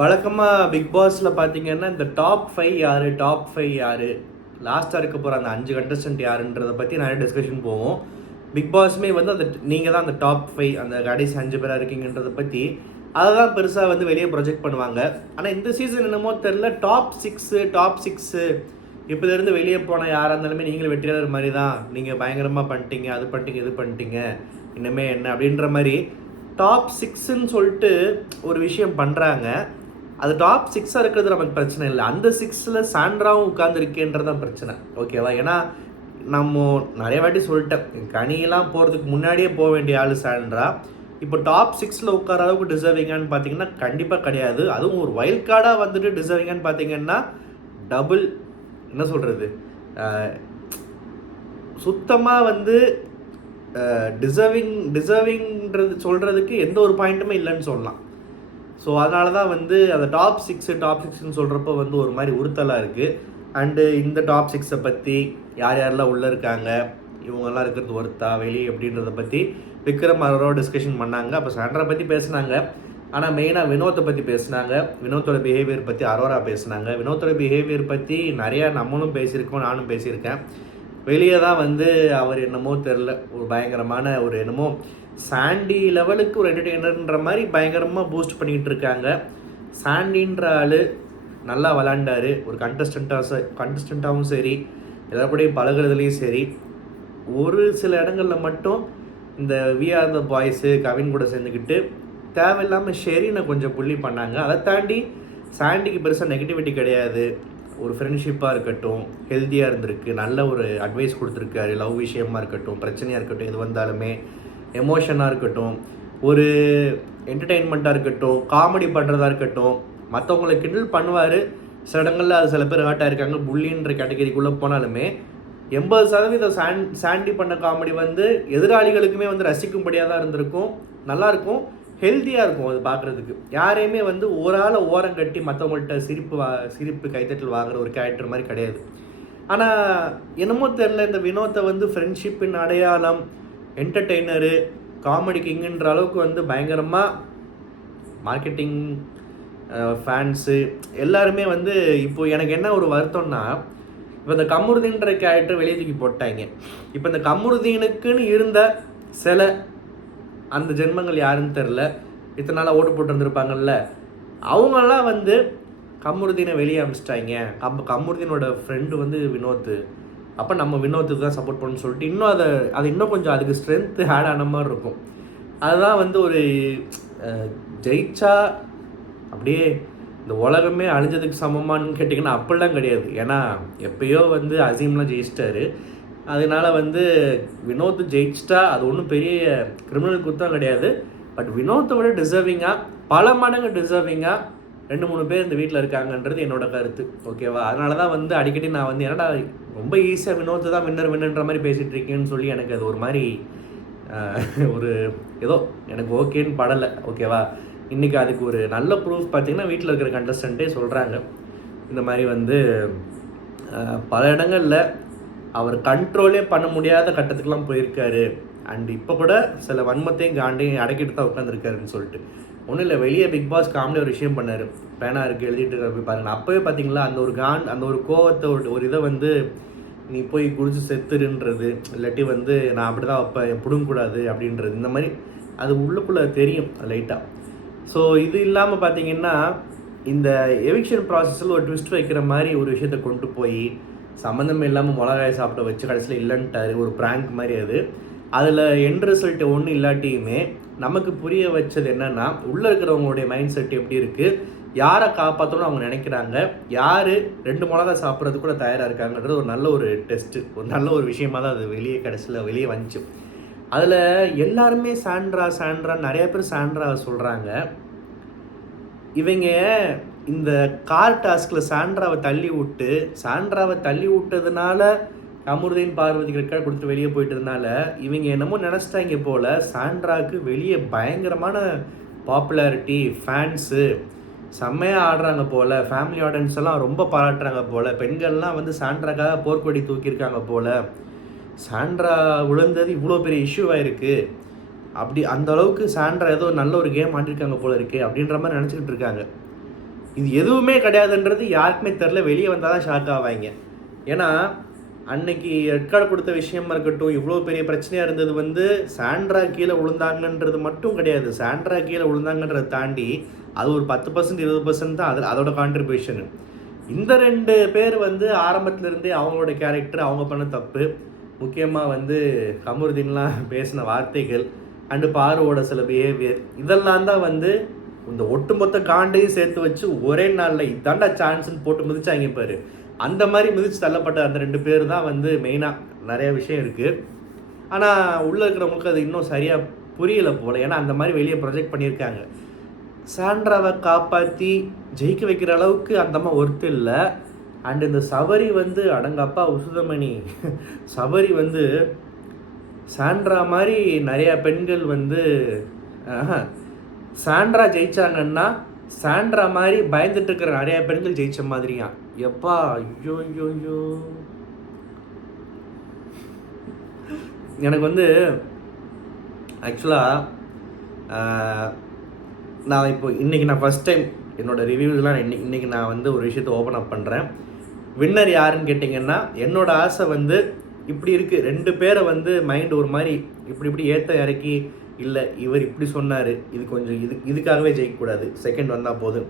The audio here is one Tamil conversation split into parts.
வழக்கமாக பிக் பாஸில் பார்த்தீங்கன்னா இந்த டாப் ஃபைவ் யார் லாஸ்ட்டாக இருக்க போகிற அந்த 5 கண்டஸ்டன்ட் யாருன்றதை பற்றி நிறைய டிஸ்கஷன் போவோம். பிக் பாஸுமே வந்து அந்த நீங்கள் தான் அந்த டாப் 5 அந்த கடைசி 5 பேராக இருக்கீங்கன்றதை பற்றி அதை தான் பெருசாக வந்து வெளியே ப்ரொஜெக்ட் பண்ணுவாங்க. ஆனால் இந்த சீசன் என்னமோ தெரில டாப் 6 இப்போலேருந்து வெளியே போனால் யாராக இருந்தாலுமே நீங்களும் வெற்றியாளர் மாதிரி தான், நீங்கள் பயங்கரமாக பண்ணிட்டீங்க, அது பண்ணிட்டீங்க, இது பண்ணிட்டீங்க, இன்னுமே என்ன அப்படின்ற மாதிரி டாப் 6ன்னு சொல்லிட்டு ஒரு விஷயம் பண்ணுறாங்க. அது டாப் 6 இருக்கிறது நமக்கு பிரச்சனை இல்லை, அந்த 6ல் சாண்ட்ராவும் உட்காந்துருக்கேன்றதான் பிரச்சனை. ஓகேவா? ஏன்னா நம்ம நிறைய வாட்டி சொல்லிட்டேன், கனியெல்லாம் போகிறதுக்கு முன்னாடியே போக வேண்டிய ஆள் சாண்ட்ரா. இப்போ டாப் 6ல் உட்கார அளவுக்கு டிசர்விங்கான்னு பார்த்தீங்கன்னா கண்டிப்பாக கிடையாது. அதுவும் ஒரு வைல்ட் கார்டாக வந்துட்டு டிசர்விங்கான்னு பார்த்தீங்கன்னா டபுள் என்ன சொல்கிறது, சுத்தமாக வந்து டிசர்விங்கிறது சொல்கிறதுக்கு எந்த ஒரு பாயிண்ட்டுமே இல்லைன்னு சொல்லலாம். ஸோ அதனால தான் வந்து அந்த டாப் 6ன்னு சொல்கிறப்போ வந்து ஒரு மாதிரி உறுத்தலாக இருக்குது. அண்டு இந்த டாப் 6 பற்றி யாரெல்லாம் உள்ளே இருக்காங்க, இவங்கெல்லாம் இருக்கிறது ஒருத்தா வெளியே அப்படின்றத பற்றி விக்ரம் அவரோட டிஸ்கஷன் பண்ணாங்க. அப்போ சாண்ட்ரா பற்றி பேசுனாங்க, ஆனால் மெயினாக வினோத்தை பற்றி பேசினாங்க. வினோத்தோட பிஹேவியர் பற்றி அரோரா பேசினாங்க. வினோத்தோட பிஹேவியர் பற்றி நிறையா நம்மளும் பேசியிருக்கோம், நானும் பேசியிருக்கேன். வெளியே தான் வந்து அவர் என்னமோ தெரில, ஒரு பயங்கரமான ஒரு என்னமோ சாண்டி லெவலுக்கு ஒரு என்டர்டெய்னர்ன்ற மாதிரி பயங்கரமாக பூஸ்ட் பண்ணிக்கிட்டு இருக்காங்க. சாண்டின்ற ஆள் நல்லா விளாண்டார், ஒரு கண்டஸ்டண்ட்டாகவும் சரி, எல்லாருக்கூடையும் பழகிறதுலேயும் சரி. ஒரு சில இடங்களில் மட்டும் இந்த we are the boys Kavin கூட சேர்ந்துக்கிட்டு தேவையில்லாமல் ஷெரீனை கொஞ்சம் புள்ளி பண்ணாங்க. அதை தாண்டி சாண்டிக்கு பெருசாக நெகட்டிவிட்டி கிடையாது. ஒரு ஃப்ரெண்ட்ஷிப்பாக இருக்கட்டும், ஹெல்த்தியாக இருந்திருக்கு, நல்ல ஒரு அட்வைஸ் கொடுத்துருக்காரு. லவ் விஷயமாக இருக்கட்டும், பிரச்சனையாக இருக்கட்டும், எது வந்தாலுமே எமோஷனாக இருக்கட்டும், ஒரு என்டர்டெயின்மெண்ட்டாக இருக்கட்டும், காமெடி பண்ணுறதா இருக்கட்டும், மற்றவங்களை கிண்டல் பண்ணுவார். சில இடங்களில் அது சில பேர் ஹர்ட் ஆகிருக்காங்க. புள்ளின்ற கேட்டகரிக்குள்ளே போனாலுமே 80% சாண்டி பண்ண காமெடி வந்து எதிராளிகளுக்குமே வந்து ரசிக்கும்படியாக தான் இருந்திருக்கும். நல்லாயிருக்கும், ஹெல்த்தியாக இருக்கும் அது பார்க்குறதுக்கு. யாரையுமே வந்து ஒரு ஆளை ஓரம் கட்டி மற்றவங்கள்ட்ட சிரிப்பு கைத்தட்டல் வாங்குற ஒரு கேரக்டர் மாதிரி கிடையாது. ஆனால் என்னமோ தெரில, இந்த வினோத்தை வந்து ஃப்ரெண்ட்ஷிப்பின் அடையாளம், என்டர்டெய்னரு, காமெடி கிங்குன்ற அளவுக்கு வந்து பயங்கரமாக மார்க்கெட்டிங் ஃபேன்ஸு எல்லாருமே வந்து இப்போ எனக்கு என்ன ஒரு வருத்தம்னா, இப்போ இந்த கமருதீன்ற கேரக்டர் வெளியே தூக்கி போட்டாங்க. இப்போ இந்த கமருதீனுக்குன்னு இருந்த சில அந்த ஜென்மங்கள் யாருன்னு தெரில, இத்தனை நாளாக ஓட்டு போட்டுருந்துருப்பாங்கல்ல, அவங்கெல்லாம் வந்து கமருதீனை வெளியே அனுப்பிச்சிட்டாங்க. அப்போ கமருதீனோட ஃப்ரெண்டு வந்து வினோத், அப்போ நம்ம வினோத்துக்கு தான் சப்போர்ட் பண்ணணும்னு சொல்லிட்டு இன்னும் அது இன்னும் கொஞ்சம் அதுக்கு ஸ்ட்ரென்த்து ஆட் ஆன மாதிரி இருக்கும். அதுதான் வந்து ஒரு ஜெயிச்சா அப்படியே இந்த உலகமே அழிஞ்சதுக்கு சமமானு கேட்டிங்கன்னா அப்படிலாம் கிடையாது. ஏன்னா எப்பயோ வந்து அசீம்லாம் ஜெயிச்சிட்டாரு. அதனால வந்து வினோத் ஜெயிச்சிட்டா அது ஒன்றும் பெரிய கிரிமினல் குத்தம் கிடையாது. பட் வினோத்தை விட டிசர்விங்காக, பல மடங்கு டிசர்விங்காக 2-3 பேர் இந்த வீட்டில் இருக்காங்கன்றது என்னோட கருத்து. ஓகேவா? அதனால தான் வந்து அடிக்கடி நான் வந்து என்னடா ரொம்ப ஈஸியாக வினோத்து தான் வின்னுன்ற மாதிரி பேசிகிட்டு இருக்கேன்னு சொல்லி எனக்கு அது ஒரு மாதிரி ஒரு ஏதோ எனக்கு ஓகேன்னு படலை. ஓகேவா? இன்றைக்கி அதுக்கு ஒரு நல்ல ப்ரூஃப் பார்த்திங்கன்னா வீட்டில் இருக்கிற கண்டஸ்டண்ட்டே சொல்கிறாங்க. இந்த மாதிரி வந்து பல இடங்களில் அவர் கண்ட்ரோலே பண்ண முடியாத கட்டத்துக்கெலாம் போயிருக்காரு. அண்ட் இப்போ கூட சில வன்மத்தையும் காண்டையும் அடக்கிட்டு தான் உட்காந்துருக்காருன்னு சொல்லிட்டு. ஒன்றும் இல்லை, வெளியே பிக் பாஸ் காமெடி ஒரு விஷயம் பண்ணார். பேனா இருக்குது எழுதிட்டு இருக்க போய் பாருங்கள். அப்போவே பார்த்தீங்களா அந்த ஒரு கோவத்தை ஒரு இதை வந்து நீ போய் குடிச்சு செத்துருன்றது, இல்லாட்டி வந்து நான் அப்படி தான் வைப்பேன் பிடுங்கக்கூடாது அப்படின்றது, இந்த மாதிரி அது உள்ளுக்குள்ளே தெரியும் லைட்டாக. ஸோ இது இல்லாமல் பார்த்தீங்கன்னா இந்த எவிக்ஷன் ப்ராசஸில் ஒரு ட்விஸ்ட் வைக்கிற மாதிரி ஒரு விஷயத்தை கொண்டு போய் சம்மந்தமே இல்லாமல் மிளகாயை சாப்பிட வச்சு கடைசியில் இல்லைன்ட்டாரு. ஒரு ப்ராங்க் மாதிரி அதில் எண்ட் ரிசல்ட் ஒன்றும் இல்லாட்டியுமே நமக்கு புரிய வச்சது என்னென்னா, உள்ளே இருக்கிறவங்களுடைய மைண்ட் செட் எப்படி இருக்குது, யாரை காப்பாற்றணும்னு அவங்க நினைக்கிறாங்க, யார் 2 மிளகா சாப்பிட்றது கூட தயாராக இருக்காங்கன்றது ஒரு நல்ல ஒரு டெஸ்ட்டு, ஒரு நல்ல ஒரு விஷயமாக தான் அது கடைசியில் வெளியே வந்துச்சு. அதில் எல்லாருமே சாண்ட்ரா நிறைய பேர் சாண்ட்ரா சொல்கிறாங்க. இவங்க இந்த கார் டாஸ்கில் சாண்ட்ராவை தள்ளி விட்டதுனால கமருதீன் பார்வதி ரெக்கார்ட் கொடுத்துட்டு வெளியே போயிட்டதுனால இவங்க என்னமோ நினச்சிட்டாங்க போல் சாண்ட்ராவுக்கு வெளியே பயங்கரமான பாப்புலாரிட்டி, ஃபேன்ஸு செம்மையாக ஆடுறாங்க போல், ஃபேமிலி ஆடியன்ஸ் எல்லாம் ரொம்ப பாராட்டுறாங்க போல், பெண்கள்லாம் வந்து சாண்ட்ராக்காக போர்க்கொடி தூக்கியிருக்காங்க போல், சாண்ட்ரா விழுந்தது இவ்வளோ பெரிய இஷ்யூவாக இருக்குது, அப்படி அந்த அளவுக்கு சாண்ட்ரா ஏதோ நல்ல ஒரு கேம் ஆடிருக்காங்க போல இருக்குது அப்படின்ற மாதிரி நினச்சிக்கிட்டு இருக்காங்க. இது எதுவுமே கிடையாதுன்றது யாருக்குமே தெரில, வெளியே வந்தால் தான் ஷாக் ஆவாங்க. ஏன்னா அன்னைக்கு ரெக்கார்டு கொடுத்த விஷயமா இருக்கட்டும், இவ்வளோ பெரிய பிரச்சனையாக இருந்தது வந்து சாண்ட்ரா கீழே விழுந்தாங்கன்றது மட்டும் கிடையாது. சாண்ட்ரா கீழே விழுந்தாங்கன்றதை தாண்டி அது ஒரு 10% 20% தான் அதோட கான்ட்ரிபியூஷனு. இந்த 2 பேர் வந்து ஆரம்பத்துலேருந்தே அவங்களோட கேரக்டர், அவங்க பண்ண தப்பு, முக்கியமாக வந்து கமருதீன்லாம் பேசின வார்த்தைகள் அண்டு பாருவோட சில பிஹேவியர், இதெல்லாம் தான் வந்து இந்த ஒட்டுமொத்த காண்டையும் சேர்த்து வச்சு ஒரே நாளில் இதாண்டா சான்ஸ்ன்னு போட்டு மிதிச்சாங்க பாரு. அந்த மாதிரி மிதிச்சு தள்ளப்பட்ட அந்த 2 பேர் தான் வந்து மெயினாக. நிறைய விஷயம் இருக்குது, ஆனால் உள்ளே இருக்கிறவங்களுக்கு அது இன்னும் சரியாக புரியலை போல். ஏன்னா அந்த மாதிரி வெளியே ப்ரொஜெக்ட் பண்ணியிருக்காங்க. சாண்ட்ராவை காப்பாற்றி ஜெயிக்க வைக்கிற அளவுக்கு அந்த அம்மா ஒர்த்து இல்லை. அண்டு இந்த சபரி வந்து அடங்கப்பா உசுதமணி, சபரி வந்து சாண்ட்ரா மாதிரி நிறையா பெண்கள் வந்து சாண்ட்ரா ஜெயிச்சாங்கன்னா சாண்ட்ரா மாதிரி பயந்துட்டு இருக்கிற நிறைய பெண்கள் ஜெயிச்ச மாதிரியா. எப்பா ஐயோ ஐயோ ஐயோ, எனக்கு வந்து ஆக்சுவலாக நான் இப்போ இன்றைக்கி நான் ஃபஸ்ட் டைம் என்னோடய ரிவ்யூஸ்லாம் இன்றைக்கி நான் வந்து ஒரு விஷயத்தை ஓப்பன் அப் பண்ணுறேன். வின்னர் யாருன்னு கேட்டிங்கன்னா, என்னோடய ஆசை வந்து இப்படி இருக்குது. 2 பேரை வந்து மைண்ட் ஒரு மாதிரி இப்படி ஏற்ற இறக்கி, இல்லை இவர் இப்படி சொன்னார், இது கொஞ்சம் இதுக்காகவே ஜெயிக்கக்கூடாது, செகண்ட் வந்தால் போதும்,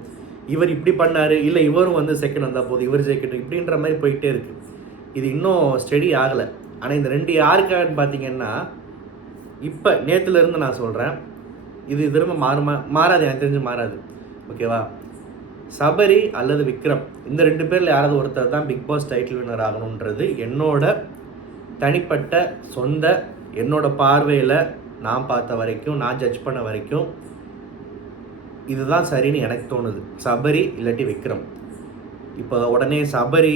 இவர் இப்படி பண்ணார், இல்லை இவரும் வந்து செகண்ட் வந்தால் போதும், இவர் ஜெயிக்கட்டும், இப்படின்ற மாதிரி போயிட்டே இருக்குது. இது இன்னும் ஸ்டடி ஆகலை. ஆனால் இந்த 2 யாருக்காகன்னு பார்த்தீங்கன்னா, இப்போ நேற்றுலேருந்து நான் சொல்கிறேன், இது திரும்ப மாறாது, எனக்கு தெரிஞ்சு மாறாது, ஓகேவா? சபரி அல்லது விக்ரம், இந்த 2 பேரில் யாராவது ஒருத்தர் தான் பிக் பாஸ் டைட்டில் வின்னர் ஆகணுன்றது என்னோட தனிப்பட்ட சொந்த, என்னோட பார்வையில் நான் பார்த்த வரைக்கும், நான் ஜட்ஜ் பண்ண வரைக்கும் இதுதான் சரின்னு எனக்கு தோணுது. சபரி இல்லாட்டி விக்ரம். இப்போ உடனே சபரி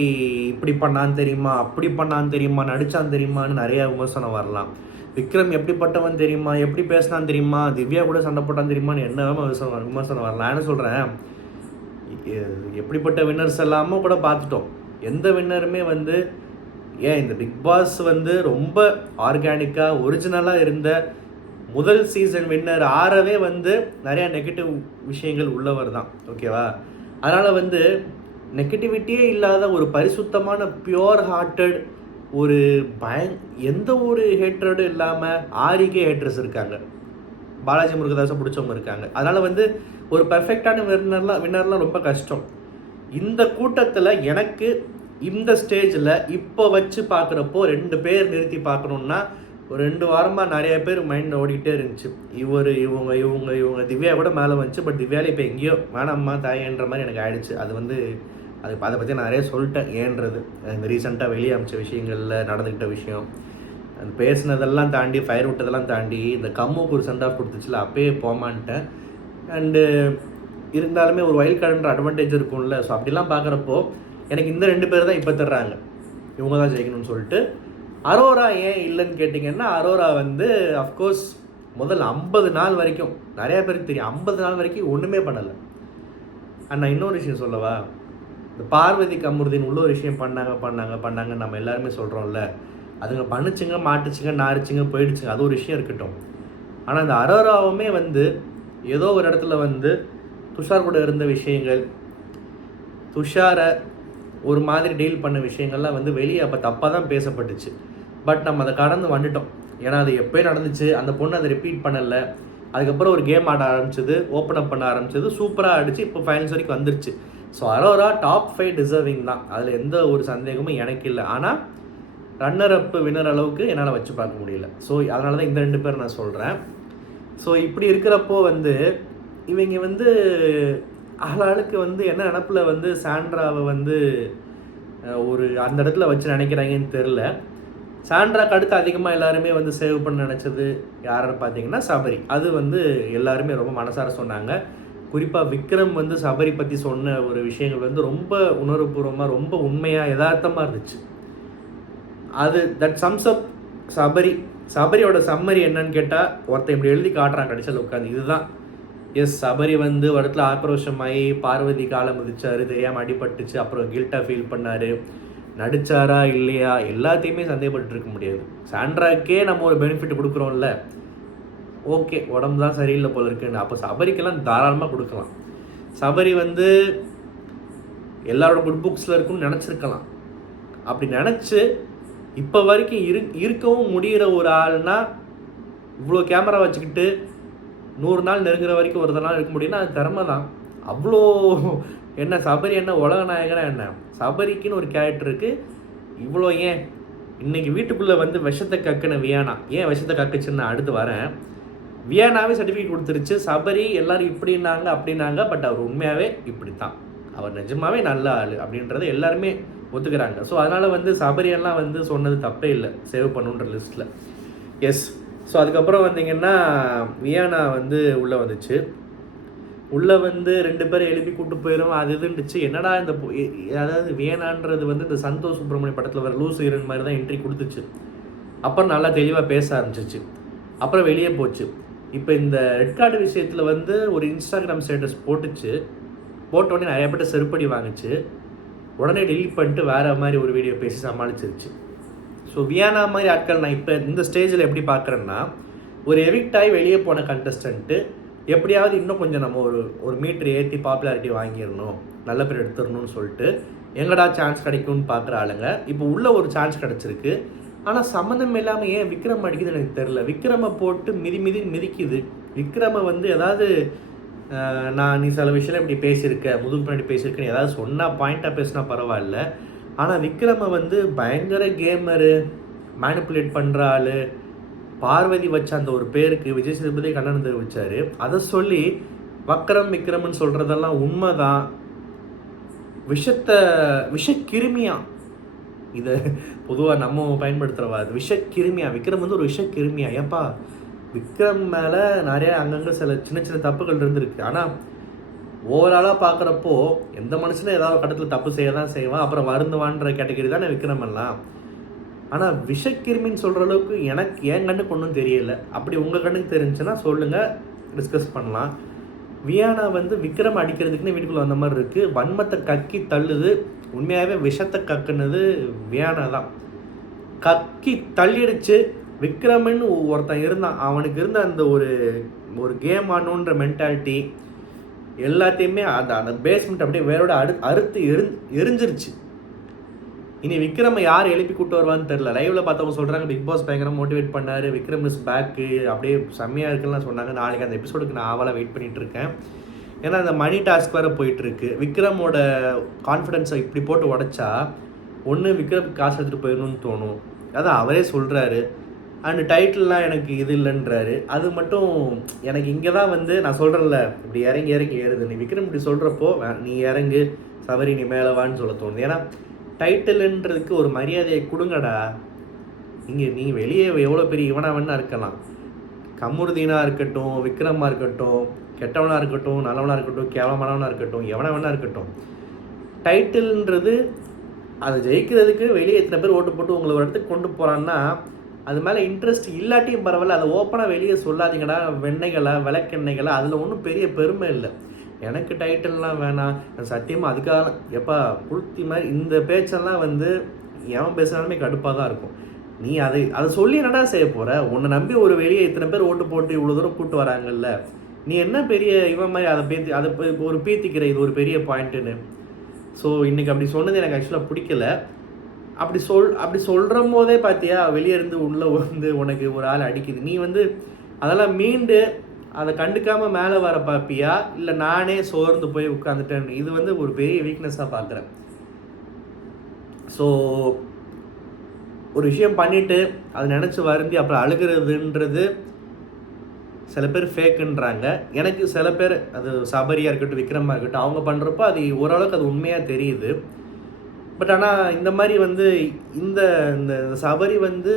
இப்படி பண்ணான்னு தெரியுமா, அப்படி பண்ணான்னு தெரியுமா, நடிச்சான்னு தெரியுமான்னு நிறையா விமர்சனம் வரலாம். விக்ரம் எப்படிப்பட்டவன் தெரியுமா, எப்படி பேசினான்னு தெரியுமா, திவ்யா கூட சண்டை போட்டான்னு தெரியுமான்னு என்ன விமர்சனம் வரலாம். நான் என்ன சொல்கிறேன், எப்படிப்பட்ட வின்னர்ஸ் எல்லாமும் கூட பார்த்துட்டோம். எந்த வின்னருமே வந்து ஏன் இந்த பிக் பாஸ் வந்து ரொம்ப ஆர்கானிக்காக ஒரிஜினலாக இருந்த முதல் சீசன் வின்னர் ஆறவே வந்து நிறையா நெகட்டிவ் விஷயங்கள் உள்ளவர் தான், ஓகேவா? அதனால் வந்து நெகட்டிவிட்டியே இல்லாத ஒரு பரிசுத்தமான பியோர் ஹார்ட்டட் ஒரு எந்த ஒரு ஹேட்ரடும் இல்லாமல் ஆரிக்கே ஹேட்ரஸ் இருக்காங்க, பாலாஜி முருகதாஸை பிடிச்சவங்க இருக்காங்க. அதனால் வந்து ஒரு பர்ஃபெக்டான வின்னர்லாம் ரொம்ப கஷ்டம். இந்த கூட்டத்தில் எனக்கு இந்த ஸ்டேஜில் இப்போ வச்சு பார்க்குறப்போ 2 பேர் நிறுத்தி பார்க்கணுன்னா, ஒரு 2 வாரமாக நிறைய பேர் மைண்டில் ஓடிக்கிட்டே இருந்துச்சு. இவங்க திவ்யா கூட மேலே வந்துச்சு, பட் திவ்யாவில் இப்போ எங்கேயோ வேணாம்மா தாயன்ற மாதிரி எனக்கு ஆயிடுச்சு. அது வந்து அதை பற்றி நான் நிறைய சொல்லிட்டேன். ஏன்றது இந்த ரீசெண்டாக வெளியே அமைச்ச விஷயங்களில் நடந்துக்கிட்ட விஷயம், அது பேசினதெல்லாம் தாண்டி, ஃபயர் விட்டதெல்லாம் தாண்டி, இந்த கம்முக்கு ஒரு சென்ட் ஆஃப் கொடுத்துச்சுல, அப்பயே போமான்ட்டேன். அண்டு இருந்தாலுமே ஒரு வைல்ட் கார்டுன்ற அட்வான்டேஜ் இருக்கும்ல. ஸோ அப்படிலாம் பார்க்குறப்போ எனக்கு இந்த 2 பேர் தான் இப்போ தர்றாங்க, இவங்க தான் ஜெயிக்கணும்னு சொல்லிட்டு. அரோரா ஏன் இல்லைன்னு கேட்டிங்கன்னா, அரோரா வந்து அஃப்கோர்ஸ் முதல் 50 நாள் வரைக்கும் நிறையா பேருக்கு தெரியும், 50 நாள் வரைக்கும் ஒன்றுமே பண்ணலை. அண்ணா இன்னொரு விஷயம் சொல்லவா, இந்த பார்வதி கமருதீன் உள்ள ஒரு விஷயம் பண்ணாங்க நம்ம எல்லாருமே சொல்கிறோம்ல, அதுங்க பண்ணிச்சுங்க, மாட்டுச்சுங்க, நாரிச்சுங்க, போயிடுச்சுங்க, அது ஒரு விஷயம் இருக்கட்டும். ஆனால் இந்த அரோராவுமே வந்து ஏதோ ஒரு இடத்துல வந்து துஷார் கூட இருந்த விஷயங்கள், துஷாரை ஒரு மாதிரி டீல் பண்ண விஷயங்கள்லாம் வந்து வெளியே அப்போ தப்பாக தான் பேசப்பட்டுச்சு. பட் நம்ம அதை கடந்து வந்துட்டோம். ஏன்னா அது எப்போயும் நடந்துச்சு, அந்த பொண்ணு அதை ரிப்பீட் பண்ணலை. அதுக்கப்புறம் ஒரு கேம் ஆட ஆரம்பிச்சது, ஓப்பன் அப் பண்ண ஆரம்பிச்சது, சூப்பராக ஆடிச்சு, இப்போ ஃபைனல்ஸ் வரைக்கும் வந்துருச்சு. ஸோ அரோரா டாப் 5 டிசர்விங் தான், அதில் எந்த ஒரு சந்தேகமும் எனக்கு இல்லை. ஆனால் ரன்னர் அப் வின்னர் அளவுக்கு என்னால் வச்சு பார்க்க முடியல. ஸோ அதனால தான் இந்த 2 பேர் நான் சொல்கிறேன். ஸோ இப்படி இருக்கிறப்போ வந்து இவங்க வந்து ஆளாளுக்கு வந்து என்ன நினப்பில் வந்து சாண்ட்ராவை வந்து ஒரு அந்த இடத்துல வச்சு நினைக்கிறாங்கன்னு தெரில. சாண்ட்ராக்கு அடுத்து அதிகமாக எல்லாருமே வந்து சேவ் பண்ண நினச்சது யாருன்னு பார்த்தீங்கன்னா சபரி. அது வந்து எல்லாருமே ரொம்ப மனசார சொன்னாங்க. குறிப்பாக விக்ரம் வந்து சபரி பற்றி சொன்ன ஒரு விஷயங்கள் வந்து ரொம்ப உணர்வுபூர்வமாக, ரொம்ப உண்மையாக, யதார்த்தமாக இருந்துச்சு. அது தட் சம்ஸ் அப் சபரியோட சம்மரி என்னன்னு கேட்டால், ஒருத்தன் இப்படி எழுதி காட்டுறான் கடைசியில் உட்காந்து, இதுதான் எஸ் சபரி வந்து ஒரு இடத்துல ஆக்ரோஷமாகி பார்வதி காலம் மிதிச்சார், தெரியாமல் அடிபட்டுச்சு, அப்புறம் கில்ட்டாக ஃபீல் பண்ணார், நடித்தாரா இல்லையா எல்லாத்தையுமே சந்தேகப்பட்டு இருக்க முடியாது. சாண்ட்ராக்கே நம்ம ஒரு பெனிஃபிட் கொடுக்குறோம்ல, ஓகே உடம்பு தான் சரியில்லை போல இருக்குன்னு, அப்போ சபரிக்கெல்லாம் தாராளமாக கொடுக்கலாம். சபரி வந்து எல்லாரோட குட் புக்ஸில் இருக்குன்னு நினச்சிருக்கலாம். அப்படி நினச்சி இப்போ வரைக்கும் இருக்கவும் முடிகிற ஒரு ஆள்னா, இவ்வளோ கேமரா வச்சுக்கிட்டு 100 நாள் நெருங்குற வரைக்கும் ஒரு நாள் இருக்க முடியும்னா அது திறமை தான். அவ்வளோ என்ன சபரி என்ன உலக நாயகனா என்ன? சபரிக்குன்னு ஒரு கேரக்டர் இருக்குது. இவ்வளோ ஏன் இன்றைக்கி வீட்டுக்குள்ளே வந்து விஷத்தை கக்குன வியானா ஏன் விஷத்தை கக்குச்சுன்னு நான் அடுத்து வரேன். வியானாவே சர்டிஃபிகேட் கொடுத்துருச்சு. சபரி எல்லோரும் இப்படின்னாங்க அப்படின்னாங்க, பட் அவர் உண்மையாகவே இப்படி தான், அவர் நிஜமாகவே நல்ல ஆள் அப்படின்றத எல்லாருமே ஒத்துக்கிறாங்க. ஸோ அதனால் வந்து சபரியெல்லாம் வந்து சொன்னது தப்பே இல்லை சேவ் பண்ணுன்ற லிஸ்ட்டில். எஸ். ஸோ அதுக்கப்புறம் வந்தீங்கன்னா வியானா வந்து உள்ளே வந்துச்சு. உள்ளே வந்து 2 பேரை எழுப்பி கூப்பிட்டு போயிடும் அது இதுன்னுச்சு. என்னடா இந்த அதாவது வியானான்றது வந்து இந்த சந்தோஷ் சுப்ரமணிய படத்தில் வர லூஸ் ஹீரோயின் மாதிரி தான் என்ட்ரி கொடுத்துச்சு. அப்புறம் நல்லா தெளிவாக பேச ஆரம்பிச்சிச்சு. அப்புறம் வெளியே போச்சு. இப்போ இந்த ரெட் கார்டு விஷயத்தில் வந்து ஒரு இன்ஸ்டாகிராம் ஸ்டேட்டஸ் போட்டுச்சு. போட்டோடனே நிறைய பேர்ட்ட செருப்படி வாங்கிச்சு. உடனே டெலீட் பண்ணிட்டு வேறு மாதிரி ஒரு வீடியோ பேசி சமாளிச்சிருச்சு. ஸோ வியானா மாதிரி ஆட்கள் நான் இப்போ இந்த ஸ்டேஜில் எப்படி பார்க்குறேன்னா, ஒரு எவிக்ட் ஆகி வெளியே போன கண்டஸ்டன்ட்டு எப்படியாவது இன்னும் கொஞ்சம் நம்ம ஒரு மீட்டர் ஏற்றி பாப்புலாரிட்டி வாங்கிடணும், நல்ல பேர் எடுத்துடணும்னு சொல்லிட்டு எங்கடா சான்ஸ் கிடைக்கும்னு பார்க்குற ஆளுங்க இப்போ உள்ள ஒரு சான்ஸ் கிடச்சிருக்கு. ஆனால் சம்மந்தம் இல்லாமல் ஏன் விக்ரம் அடிக்குதுன்னு எனக்கு தெரில. விக்ரமை போட்டு மிதிக்குது. விக்ரமை வந்து ஏதாவது நீ சில விஷயம் இப்படி பேசியிருக்க, முதுகு பின்னாடி பேசியிருக்கேன்னு ஏதாவது சொன்னால் பாயிண்ட்டாக பேசினா பரவாயில்ல. ஆனால் விக்ரமை வந்து பயங்கர கேமரு, மேனிப்புலேட் பண்ணுற ஆள், பார்வதி வச்ச அந்த ஒரு பேருக்கு விஜய் சேதுபதி கண்டனம் தெரிவிச்சார். அதை சொல்லி விக்ரம்னு சொல்கிறதெல்லாம் உண்மை தான். விஷக்கிருமியா இதை பொதுவாக நம்ம பயன்படுத்துகிறவா, அது விஷக்கிருமியா. விக்ரம் வந்து ஒரு விஷக்கிருமியா. ஏப்பா விக்ரம் மேலே நிறைய அங்கங்கே சில சின்ன சின்ன தப்புகள் இருந்திருக்கு. ஆனால் ஓவராலாக பார்க்குறப்போ எந்த மனுஷனும் ஏதாவது கட்டத்தில் தப்பு செய்ய தான் செய்வான். அப்புறம் வருந்துவான்ற கேட்டகரி தானே விக்ரம் எல்லாம். ஆனால் விஷக்கிருமின்னு சொல்கிற அளவுக்கு எனக்கு என் கண்ணுக்கு ஒன்றும் தெரியல. அப்படி உங்கள் கண்ணுக்கு தெரிஞ்சுன்னா சொல்லுங்கள், டிஸ்கஸ் பண்ணலாம். வியானா வந்து விக்ரம் அடிக்கிறதுக்குன்னு வீட்டுக்குள்ளே வந்த மாதிரி இருக்குது. வன்மத்தை கக்கி தள்ளுது. உண்மையாகவே விஷத்தை கக்குனது வியானா தான். கக்கி தள்ளிடுச்சு. விக்ரம்னு ஒருத்தன் இருந்தான், அவனுக்கு இருந்த அந்த ஒரு கேம் ஆனோன்ற மென்டாலிட்டி எல்லாத்தையுமே அந்த பேஸ்மெண்ட் அப்படியே வேரோட அறுத்து எரிஞ்சிருச்சு. இனி விக்ரமை யார் எழுப்பி கூப்பிட்டு வருவான்னு தெரில. லைவில் பார்த்தவங்க சொல்கிறாங்க பிக் பாஸ் பயங்கரம் மோட்டிவேட் பண்ணார், விக்ரம் இஸ் பேக்கு, அப்படியே செம்மையாக இருக்குன்னு சொன்னாங்க. நாளைக்கு அந்த எபிசோடுக்கு நான் ஆவலாக வெயிட் பண்ணிகிட்ருக்கேன். ஏன்னா அந்த மணி டாஸ்க் வேறு போயிட்டுருக்கு. விக்ரமோட கான்ஃபிடென்ஸை இப்படி போட்டு உடச்சா ஒன்று விக்ரம் காசு எடுத்துகிட்டு போயிடணும்னு தோணும். அதான் அவரே சொல்கிறாரு. அண்டு டைட்டில்லாம் எனக்கு இது இல்லைன்றாரு. அது மட்டும் எனக்கு இங்கே தான் வந்து நான் சொல்கிறேன்ல, இப்படி இறங்கி ஏறுது. நீ விக்ரம் இப்படி சொல்கிறப்போ நீ இறங்கு சவரி நீ மேலவான்னு சொல்ல தோணுது. ஏன்னா டைட்டில்ன்றதுக்கு ஒரு மரியாதையை கொடுங்கடா. இங்கே நீ வெளியே எவ்வளோ பெரிய இவனாவன்னா இருக்கலாம், கமுருதீனாக இருக்கட்டும், விக்ரமாக இருக்கட்டும், கெட்டவனாக இருக்கட்டும், நல்லவனாக இருக்கட்டும், கேவலமானவனாக இருக்கட்டும், எவனவனாக இருக்கட்டும், டைட்டில்ன்றது அதை ஜெயிக்கிறதுக்கு வெளியே எத்தனை பேர் ஓட்டு போட்டு உங்களை ஒரு இடத்துக்கு கொண்டு போகிறான்னா அது மேலே இன்ட்ரெஸ்ட் இல்லாட்டியும் பரவாயில்ல, அதை ஓப்பனாக வெளியே சொல்லாதீங்கடா. வெண்ணெய்களை விளக்கெண்ணெய்களை அதில் ஒன்றும் பெரிய பெருமை இல்லை. எனக்கு டைட்டில்லாம் வேணாம், சத்தியமாக அதுக்காக எப்பா புளுத்தி மாதிரி இந்த பேச்செல்லாம் வந்து எவன் பேசுனாலுமே கடுப்பாக தான் இருக்கும். நீ அதை சொல்லி என்னடா செய்ய போகிற? உன்னை நம்பி ஒரு வெளியே இத்தனை பேர் ஓட்டு போட்டு இவ்வளோ தூரம் கூப்பிட்டு வராங்கல்ல, நீ என்ன பெரிய இவன் மாதிரி அதை ஒரு பீத்திக்கிற இது ஒரு பெரிய பாயிண்ட்டுன்னு. ஸோ இன்றைக்கி அப்படி சொன்னது எனக்கு ஆக்சுவலாக பிடிக்கல. அப்படி சொல்கிற போதே பார்த்தியா வெளியே இருந்து உள்ளே வந்து உனக்கு ஒரு ஆள் அடிக்குது. நீ வந்து அதெல்லாம் மீண்டு அதை கண்டுக்காமல் மேலே வர பார்ப்பியா, இல்லை நானே சோர்ந்து போய் உட்காந்துட்டேன். இது வந்து ஒரு பெரிய வீக்னஸாக பார்க்குறேன். ஸோ ஒரு விஷயம் பண்ணிவிட்டு அதை நினச்சி வருந்தி அப்புறம் அழுகிறதுன்றது சில பேர் ஃபேக்குன்றாங்க. எனக்கு சில பேர் அது சபரியாக இருக்கட்டும், விக்ரமாக இருக்கட்டும், அவங்க பண்ணுறப்போ அது ஓரளவுக்கு அது உண்மையாக தெரியுது. பட் ஆனால் இந்த மாதிரி வந்து இந்த சபரி வந்து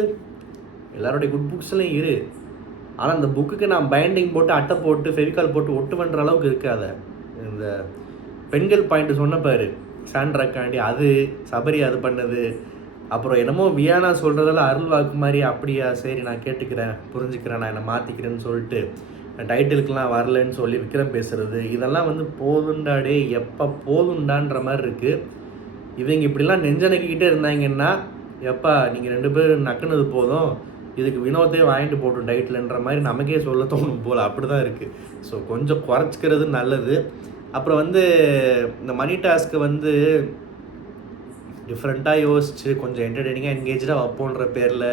எல்லாருடைய குட் புக்ஸ்லையும் இரு. ஆனால் அந்த புக்குக்கு நான் பைண்டிங் போட்டு அட்டை போட்டு ஃபெவிகால் போட்டு ஒட்டு பண்ணுற அளவுக்கு இருக்காத. இந்த பெண்கள் பாயிண்ட் சொன்ன பாரு சாண்ட்ராக்காண்டி, அது சபரி அது பண்ணது. அப்புறம் என்னமோ வியானா சொல்கிறதெல்லாம் அருள் வாக்கு மாதிரி, அப்படியா சரி நான் கேட்டுக்கிறேன், புரிஞ்சுக்கிறேன், நான் என்னை மாற்றிக்கிறேன்னு சொல்லிட்டு டைட்டிலுக்கெலாம் வரலன்னு சொல்லி விக்ரம் பேசுகிறது, இதெல்லாம் வந்து போதுண்டாடே எப்போ போதுண்டான்ற மாதிரி இருக்குது. இவங்க இப்படிலாம் நெஞ்சனைக்கிட்டே இருந்தாங்கன்னா எப்பா நீங்கள் 2 பேர் நக்குனது போதும், இதுக்கு வினோதே வாங்கிட்டு போட்டோம் டைட்டில்ன்ற மாதிரி நமக்கே சொல்ல தோணும் போல். அப்படி தான் இருக்குது. ஸோ கொஞ்சம் குறைச்சிக்கிறது நல்லது. அப்புறம் வந்து இந்த மணி டாஸ்க்கு வந்து டிஃப்ரெண்ட்டாக யோசிச்சு கொஞ்சம் என்டர்டெய்னிங்காக என்கேஜாக வைப்போன்ற பேரில்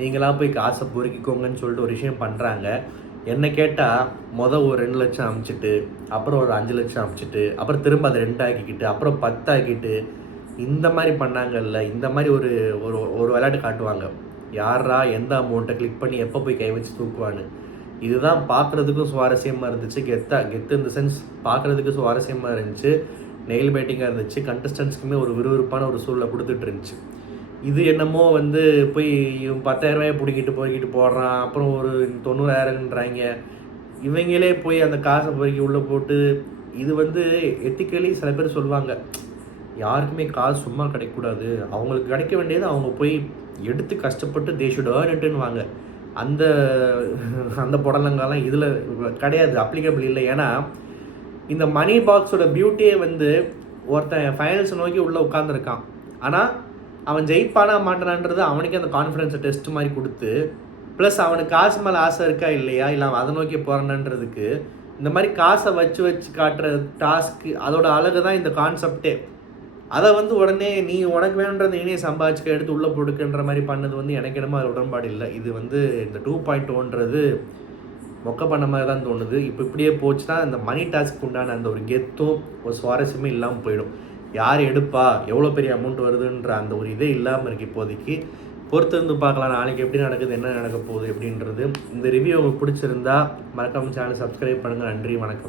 நீங்களாக போய் காசை பொறுக்கிக்கோங்கன்னு சொல்லிட்டு ஒரு விஷயம் பண்ணுறாங்க. என்ன கேட்டால் ஒரு 2 லட்சம் அமுச்சிட்டு, அப்புறம் ஒரு 5 லட்சம் அமுச்சிட்டு, அப்புறம் திரும்ப அதை 2 ஆக்கிக்கிட்டு, அப்புறம் 10 ஆக்கிட்டு, இந்த மாதிரி பண்ணாங்கல்ல. இந்த மாதிரி ஒரு ஒரு ஒரு விளையாட்டு காட்டுவாங்க. யாரா எந்த அமௌண்ட்டை கிளிக் பண்ணி எப்போ போய் கை வச்சு தூக்குவான்னு. இதுதான் பார்க்குறதுக்கும் சுவாரஸ்யமாக இருந்துச்சு. கெத்து இந்த சென்ஸ் பார்க்குறதுக்கு சுவாரஸ்யமாக இருந்துச்சு. நெயில் பைட்டிங்காக இருந்துச்சு. கண்டஸ்டன்ஸ்க்குமே ஒரு விறுவிறுப்பான ஒரு சூழலை கொடுத்துட்டு இருந்துச்சு. இது என்னமோ வந்து போய் 10,000 பிடிக்கிட்டு போடுறான், அப்புறம் ஒரு 90,000ன்றாங்க. இவங்களே போய் அந்த காசை பொறுக்கி உள்ளே போட்டு, இது வந்து எத்திக்கலி சில பேர் சொல்லுவாங்க, யாருக்குமே காசு சும்மா கிடைக்கக்கூடாது, அவங்களுக்கு கிடைக்க வேண்டியது அவங்க போய் எடுத்து கஷ்டப்பட்டு தே ஷுட் ஏர்ன் இட்டுன்னுவாங்க. அந்த அந்த புடலங்காலாம் இதில் கிடையாது, அப்ளிகபிள் இல்லை. ஏன்னா இந்த மணி பாக்ஸோட பியூட்டியே வந்து ஒருத்தன் ஃபைனல்ஸ் நோக்கி உள்ளே உட்காந்துருக்கான், ஆனால் அவன் ஜெயிப்பானா மாட்டானான்றது அவனுக்கு அந்த கான்ஃபிடென்ஸை டெஸ்ட் மாதிரி கொடுத்து, ப்ளஸ் அவனுக்கு காசு மேலே ஆசை இருக்கா இல்லையா, இல்லை அவன் அதை நோக்கி போகிறான்றதுக்கு இந்த மாதிரி காசை வச்சு காட்டுற டாஸ்க்கு, அதோட அழகு தான் இந்த கான்செப்டே. அதை வந்து உடனே நீ உனக்கு வேணுன்றதை நீனே சம்பாதிச்சுக்க எடுத்து உள்ளே போடுக்குன்ற மாதிரி பண்ணது வந்து எனக்கு என்னமோ அது உடன்பாடு இல்லை. இது வந்து இந்த 2.0ன்றது மொக்க பண்ண மாதிரி தான் தோணுது. இப்போ இப்படியே போச்சுன்னா இந்த மணி டாஸ்க்கு உண்டான அந்த ஒரு கெத்தும் ஒரு சுவாரஸ்யமே இல்லாமல் போயிடும். யார் எடுப்பா, எவ்வளோ பெரிய அமௌண்ட் வருதுன்ற அந்த ஒரு இதே இல்லாமல் இருக்குது இப்போதைக்கு. பொறுத்து இருந்து பார்க்கலாம் நாளைக்கு எப்படி நடக்குது, என்ன நடக்க போகுது அப்படின்றது. இந்த ரிவ்யூ உங்களுக்கு பிடிச்சிருந்தா மறக்காம சேனல் சப்ஸ்கிரைப் பண்ணுங்கள். நன்றி, வணக்கம்.